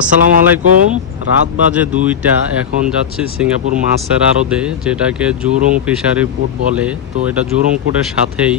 আসসালামু আলাইকুম। রাত বাজে দুইটা, এখন যাচ্ছি সিঙ্গাপুর মাছের আরদে যেটাকে জুরং ফিশারি পোর্ট বলে। তো এটা জুরং পোর্টের সাথেই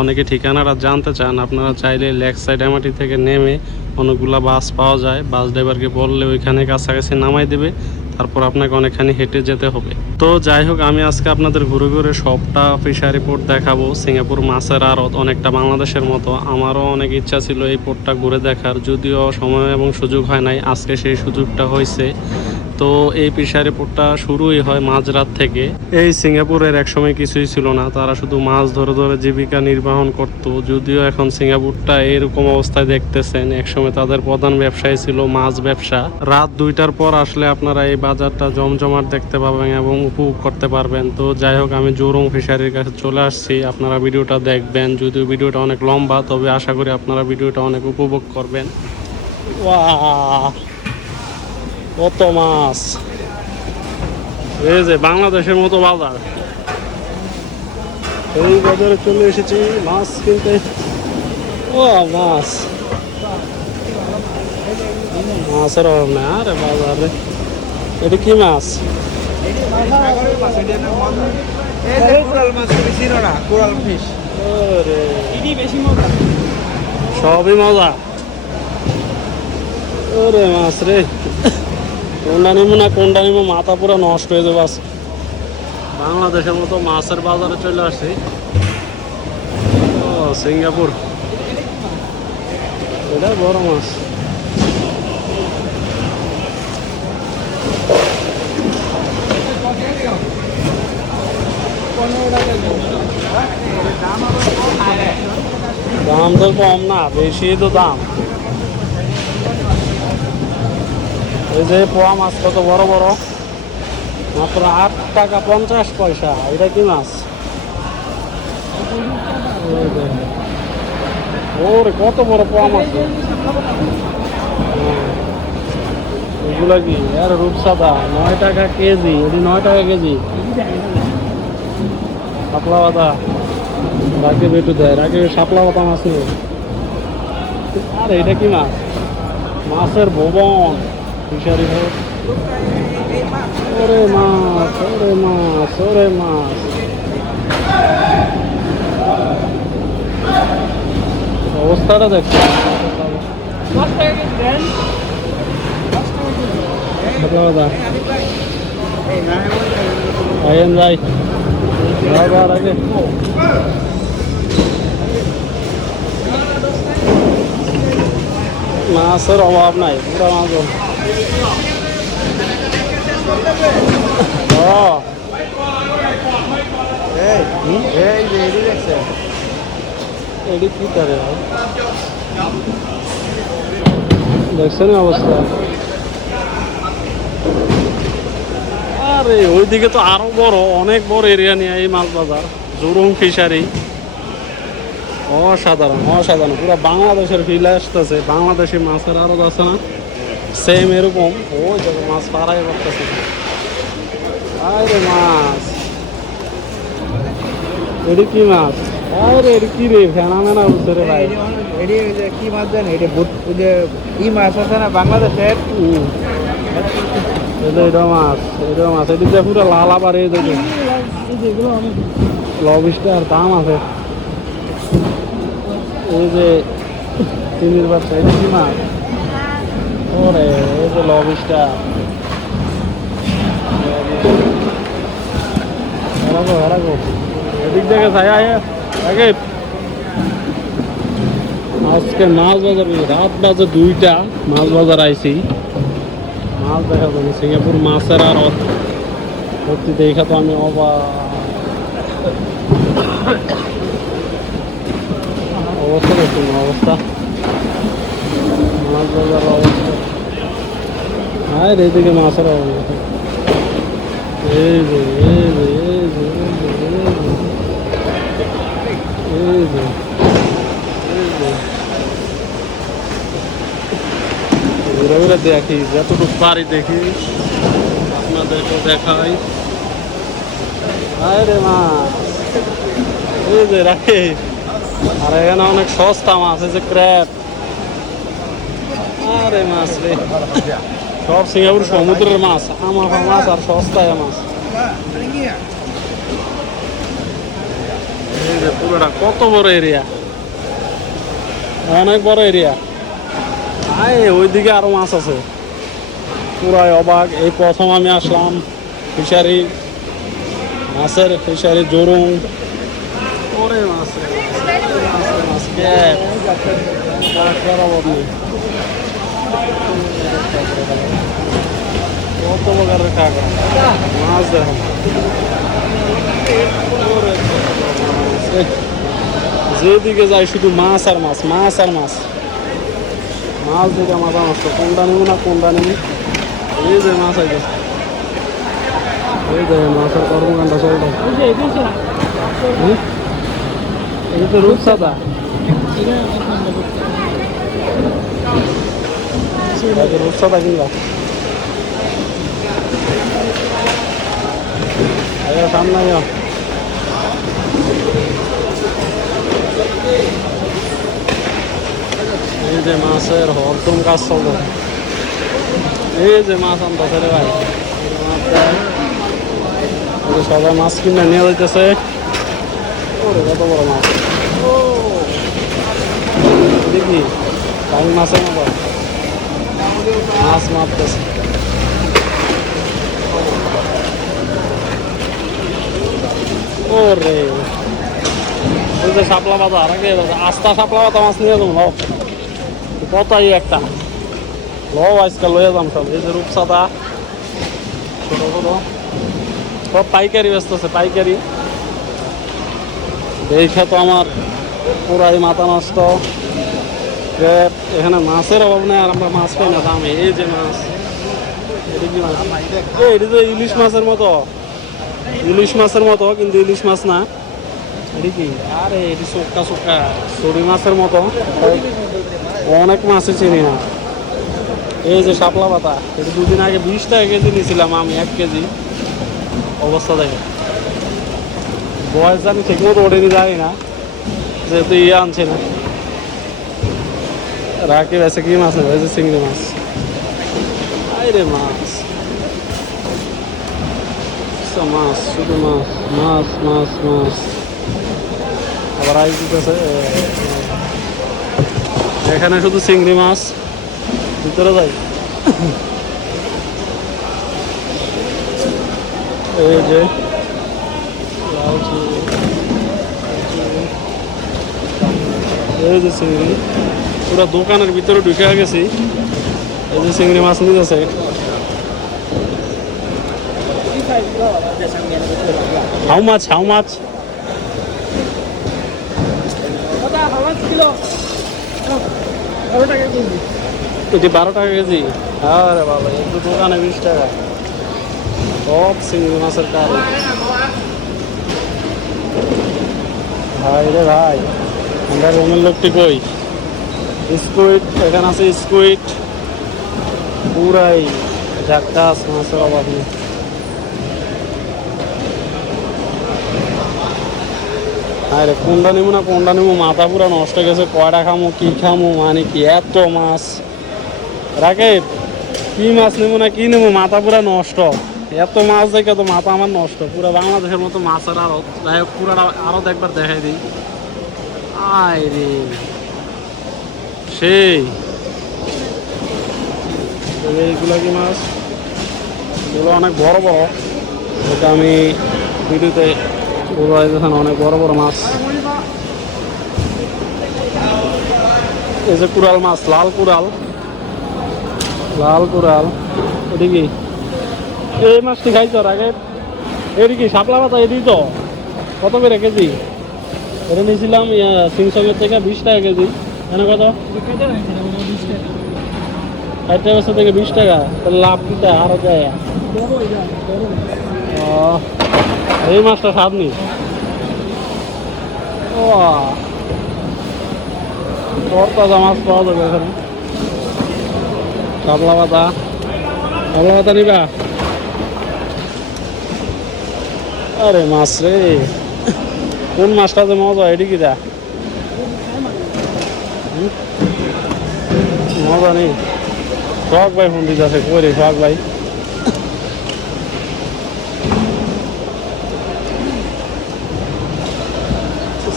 অনেকে ঠিকানাটা জানতে চান, আপনারা চাইলে লেক সাইড এমাটি থেকে নেমে অনেকগুলা বাস পাওয়া যায়। বাস ড্রাইভারকে বললে ওইখানে কাছাকাছি নামাই দেবে। তারপর আপনাকে অনেকখানি হেঁটে যেতে হবে। তো যাই হোক, আমি আজকে আপনাদের ঘুরে ঘুরে সবটা ফিশারি পোর্ট দেখাবো। সিঙ্গাপুর মাছের আড়ত অনেকটা বাংলাদেশের মতো। আমারও অনেক ইচ্ছা ছিল এই পোর্টটা ঘুরে দেখার। যদিও সময় এবং সুযোগ হয় নাই, আজকে সেই সুযোগটা হয়েছে। তো এই ফিশারি পোর্টটা শুরুই হয় মাঝরাত থেকে। এই সিঙ্গাপুরের একসময় কিছুই ছিল না। তারা শুধু মাছ ধরে ধরে জীবিকা নির্বাহন করত। যদিও এখন সিঙ্গাপুরটা এরকম অবস্থায় দেখতেছেন, একসময় তাদের প্রধান ব্যবসায় ছিল মাছ ব্যবসা। রাত দুইটার পর আসলে আপনারা এই বাজারটা জমজমাট দেখতে পাবেন এবং উপভোগ করতে পারবেন। তো যাই হোক, আমি জোরং ফিশারির কাছে চলে আসছি। আপনারা ভিডিওটা দেখবেন। যদিও ভিডিওটা অনেক লম্বা, তবে আশা করি আপনারা ভিডিওটা অনেক উপভোগ করবেন। কত মাছ! এই যে বাংলাদেশের মতো বাজার। এই বাজারে চলে এসেছি, মাছ কিনতে। ও মাছ! মাছের অভাব নেই, আরে বাজারে। এটা কি মাছ? সবই মজা। ওরে মাছ রে। কোনটা নিমো না কোনটা নিমো, মাথা পুরো নষ্ট হয়ে যাবে। বাংলাদেশের মতো মাছের বাজারে চলে আসি ও, সিঙ্গাপুর। এটা বড় মাছ। দাম তো কম না বেশি তো দাম। এই যে পোয়া মাছ কত বড় বড়? মাত্র আট টাকা পঞ্চাশ পয়সা, এটা কি মাছ? ওরে, কত বড় পোয়া মাছ হ্যাঁ। এগুলা কি? আর, রূপসাদা, নয় টাকা কেজি, এটি নয় টাকা কেজি। পাতলা পাতা রাকে বেটু দেয় রাকে শাপলা পাতা মাছ আর, এটা কি মাছ? মাছের ভবন। ফিশারি ওরে মাছ ওরে মাছ ওরে মাছ। অবস্থাটা দেখো। শাপলা পাতা আইন যাই যাবার আগে মাছের অভাব নাই। পুরা মাছ এটি কি করে দেখছেন অবস্থা? আরে ওইদিকে তো আরও বড় অনেক বড় এরিয়া নিয়ে এই মাছ বাজার জুরুং ফিশারি। অসাধারণ অসাধারণ। পুরো বাংলাদেশের ফিল আসতেছে বাংলাদেশি মাছের আরও আছে না? সেম এরকম। ওই দেখো মাছ পাড়াই করতেছে। আরে মাছ। এটি কি মাছ? আরে এটি কি রে? ফেনা মেনা উঠছে রে ভাই। এটি কি মাছ জানি? এটি যে ই মাছ আছে না বাংলাদেশের? এটা এটা মাছ এটা মাছ। এটি যে পুরো লাল এই দেখে লবিস্টার দাম আছে। এই যে চিনির ব্যবসা এটা কি মাছ ওরে, এই যে লবিস্টার হারাগো হারাগো এদিক যাই আয়, আগে। আজকে মাছ বাজার রাত বাজে দুইটা, মাছ বাজার আইছি। মাছ দেখা যাবে সিঙ্গাপুর মাছের আর সত্যি দেখা তো আমি অবা অবস্থা। মাছ বাজার অবস্থা। হ্যাঁ এইদিকে মাছের অবস্থা। এই যে এই যে এই যে, এই দেখি, যতটুকু পারি দেখি। আপনাদেরকেও দেখাই। আরে মাছ। এই রাখি। আর এখানে অনেক সস্তা মাছ, এই যে আরে মাছ রে। সব সিঙ্গাপুর সমুদ্রের মাছ, আমার মাছ আর সস্তায় মাছ। কত বড় এরিয়া। অনেক বড় এরিয়া। আয়, ওইদিকে আরও মাছ আছে। পুরাই অবাক, এই প্রথম আমি আসলাম ফিশারি, মাছের ফিশারি জোরুং ওরে মাছ রে, মাছ রে, মাছ ক্যাট কাঁকড়ার অভাব নেই কত প্রকারের কাঁকড়া মাছ দেখো মাছ রে। যেদিকে যাই শুধু মাছ আর মাছ মাছ আর মাছ। মাছ দিকে মাথা নষ্ট কোনটা নেব না কোনটা নেব? এই যে মাছ আছে। এই যে মাছের কর্মকাণ্ড চলবে এটা তো রূপসাদা। কিনবা আগে সামনে এই যে মাছের হরদম কাজ চলবে এই যে মাছ আনতেছে রে ভাই। সবাই মাছ কিনে নিয়ে যাইতেছে। মাছ ও দেখি টাইম মাছের মতো মাছ মারতেছে ওরে। ওই যে শাপলা পাতা আর আস্তা শাপলা পাতা মাছ নিয়ে যাব লও কতাই একটা? লও আজকে লয়ে যাম সব। এই যে রূপসাদা। সব পাইকারি ব্যস্ত আছে, পাইকারি। দেখে তো আমার পুরাই মাথা নষ্ট। যে এখানে মাছের অভাব নেই আর আমরা মাছ পাই না, দামে। এই যে মাছ। এটা মাছ। এটা তো ইলিশ মাছের মতো। ইলিশ মাছের মতো, কিন্তু ইলিশ মাছ না। এটা কি আরে, এটি চোক্কা চোক্কা সরি মাছের মতো। অনেক মাছই চিনি না। এই যে শাপলা পাতা, এটা দুদিন আগে বিশ টাকা কেজি নিয়েছিলাম আমি, এক কেজি। অবস্থা দেখে বয়স আমি ঠিক মতো ওঠেনি, জানি না। যেহেতু ইয়ে আনছে না। রাখি বেছে কি মাছ নেবে? চিংড়ি মাছ। আরে মাছ। মাছ, শুধু মাছ মাছ মাছ মাছ। আবার আই দিতেছে এখানে শুধু চিংড়ি মাছ। ভিতরে যাই। এই যে। এই যে চিংড়ি। পুরো দোকানের ভিতরে ঢুকে গেছি। এই যে চিংড়ি মাছ নিতেছে। How much how much? এটি বারো টাকা কেজি। আরে বাবা একটু দোকানে বিশ টাকা। সব চিংড়ি মাছের কাজ ভাই রে ভাই, আমরা রুমের লোকটি কই? স্কুইড, এখানে আছে স্কুইড। পুরাই ঝাক্কাস মাছের অভাব নেই। আরে, কোনটা নিবো না, কোনটা নিবো? মাথা পুরা নষ্ট গেছে, কয়টা খামো, কি খামো মানে কি এত মাছ? রাকে কি মাছ নেব না, কি নেব? মাথা পুরা নষ্ট। এত মাছ দেখে তো মাথা আমার নষ্ট। পুরো বাংলাদেশের মতো মাছের আরও যাই হোক পুরা আরও একবার দেখাই দিই। আয় রে। সেই। এই এইগুলা কি মাছ, এগুলো অনেক বড় বড়। এটা আমি ভিডিওতে বোঝা যাচ্ছে অনেক বড় বড় মাছ। এই যে কুড়াল মাছ, লাল কুড়াল। লাল কুড়াল, এটি এই মাছটি খাইছ আগে? এটি কি শাপলা পাতা এটি তো? কত করে কেজি? এটা নিয়েছিলাম সিংসঙ্গের থেকে বিশ টাকা কেজি। কেন কত? টাকা বেচা থেকে বিশ টাকা। লাভ কিটা আরও যায় এই মাছটা স্বাদ নেই। ও তাজা মাছ পাওয়া যাবে এখানে। শাপলা পাতা। শাপলা পাতা নিবা? আরে মাছ রে। কোন মাছটা যে মজা এটি কি মজা নেই। সোহাগ ভাই ফোন দিতে আছে কই রে সোহাগ ভাই?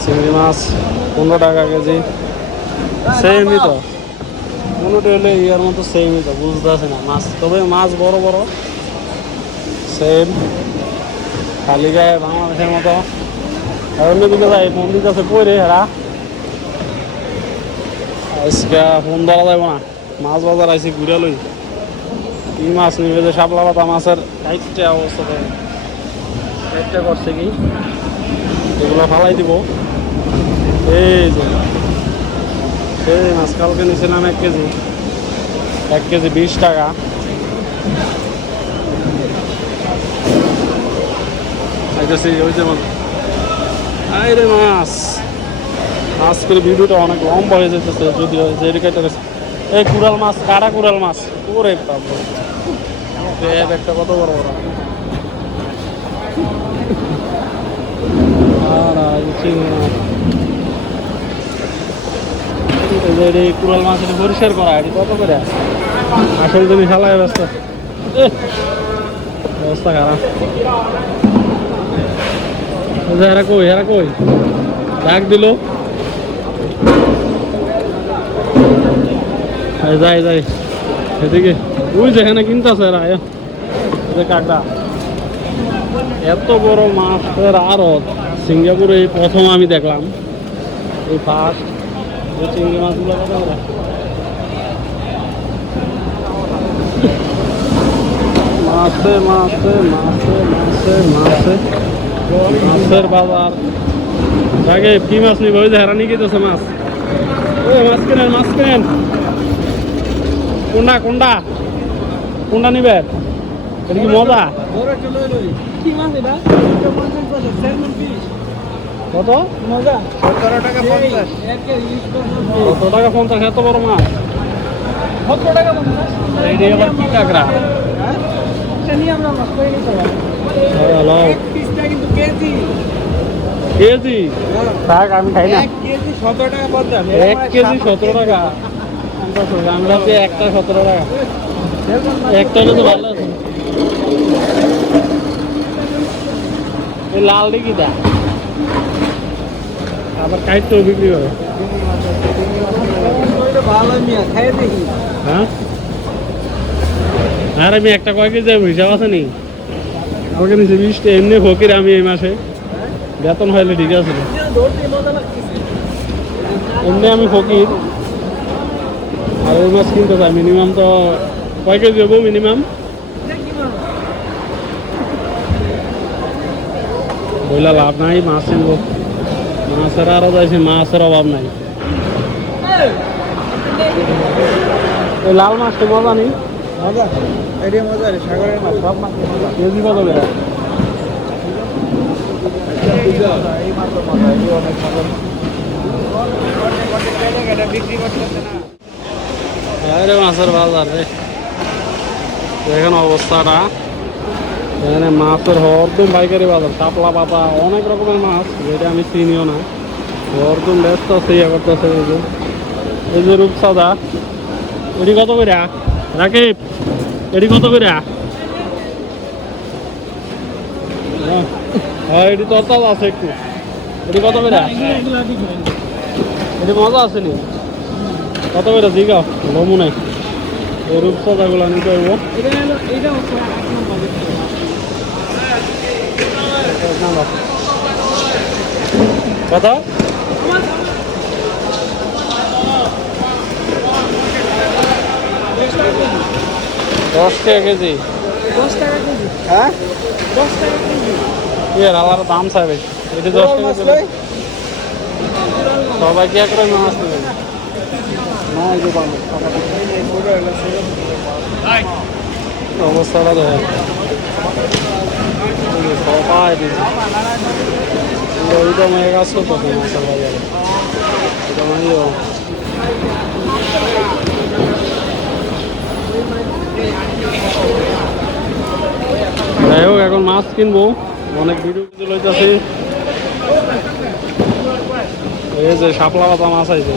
চিংড়ি মাছ, পনেরো টাকা কেজি। সেমই তো। পনেরোটি হলে ইয়ার মতো সেমই তো, বুঝতে আছে না। মাছ, তবে মাছ বড় বড়। সেম। খালি গায়ে বাংলাদেশের মতো। আর অন্যদিকে যাই ফোন দিতে আছে কই রে হেরা? আজকে ফোন ধরা যাবে না। মাছ বাজার আইসি ঘুরে লই। কি মাছ নিবে যে শাপলা পাতা মাছের? কাইটটা অবস্থা দেখে কাইটটা করছে কি? এগুলো ফালাই দিব। এই যে। সেই মাছ কালকে নিয়েছিলাম এক কেজি। এক কেজি বিশ টাকা। আইতেছি ওই যে মাছ আরে মাছ। আজকের ভিডিওটা অনেক লম্বা হয়ে যেতেছে যদি হয় যে এই কুড়াল মাছ কাটা কুড়াল মাছ ওরে একটা কত বড় বড়। কুড়াল মাছ। এটা পরিষ্কার করা এটি কত করে? আসল তুমি খেলায় ব্যস্ত। এ, অবস্থা খারাপ। এরা কই এরা কই? ডাক দিল। যাই যাই। এদিকে ওই যেখানে কিনতেছে এরা এ, এই যে কাকড়া। এত বড় মাছের আড়ত। সিঙ্গাপুরে এই প্রথম আমি দেখলাম। এই ফার্স্ট। যে চিংড়ি মাছগুলো কত করে? মাছে মাছে মাছে মাছে মাছে। মাছের বাজার। আগে কি মাছ নিব ওই যে হেরানি গেছে মাছ। ওই মাছ কেনেন মাছ কেনেন? কোনটা কোনটা? কোনটা নিবে? এটা কি মজা? কত? সতেরো টাকা পঞ্চাশ কত টাকা পঞ্চাশ এত বড় মাছ। এইটা আবার কি কাঁকড়া? কেজি? থাক আমি খাই না। এক কেজি সতেরো টাকা। আমি একটা সতেরো টাকা। একটা হলে তো ভালো আছে। লাল ডিকিটা আবার কাইটটাও বিক্রি করে হ্যাঁ? আর আমি একটা কয় কেজি যাব হিসাব আছে নি? আমাকে নিচে বিশটা এমনি ফকির আমি এই মাসে। বেতন হইলে ঠিক আছে। এমনি আমি ফকির। আর ওই মাছ কিনতে চাই মিনিমাম তো কয় কেজি হব মিনিমাম বইলা লাভ নাই মাছ কিনবো মাছের আরও যাইছে মাছের অভাব নাই এই লাল মাছটা মজা নেই মজা এটা মজা রে সাগরের মাছ সব মাছ মজা কেজি কত করে এই মাছ মজা এই অনেক মজা বিক্রি করতেছে না আরে মাছের বাজার রে দেখেন অবস্থাটা এখানে মাছের হরদম পাইকারি বাজার চাপলা পাতা অনেক রকমের মাছ যেটা আমি চিনিও না হরদম ব্যস্ত আছে ইয়ে করতেছে এই যে এই যে রূপসাদা এটি কত করে রাকিব এটি কত করে হ্যাঁ এটি তরতাল আছে একটু এটি কত করে এটি মজা আছে নি কত করে দিঘা লমু নাই। এই রূপসাদাগুলো নিতে হইব। কত দশ টাকা কেজি। হ্যাঁ? আলার দাম চাইবে? এটি দশ টাকা মাছ কেজি। লই? সবাই কি একরে মাছ নেবে অবস্থাটা দেখেন এই যে সবাই ওইটা কাজ করতে হবে বাজারে এটা মানে যাই হোক, এখন মাছ কিনবো। অনেক ভিডিও কিন্তু লইতেছি। এই যে শাপলা পাতা মাছ আইছে।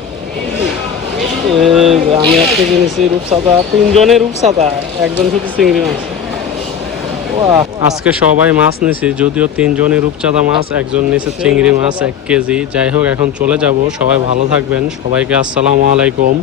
আমি একটা কিনেছি রূপসাদা। তিনজনের রূপসাদা, একজন শুধু চিংড়ি মাছ। আজকে সবাই মাছ নিছি, যদিও তিনজনের রূপচাঁদা মাছ, একজন নিছে চিংড়ি মাছ, এক কেজি। যাই হোক, এখন চলে যাব। সবাই ভালো থাকবেন। সবাইকে আসসালামু আলাইকুম।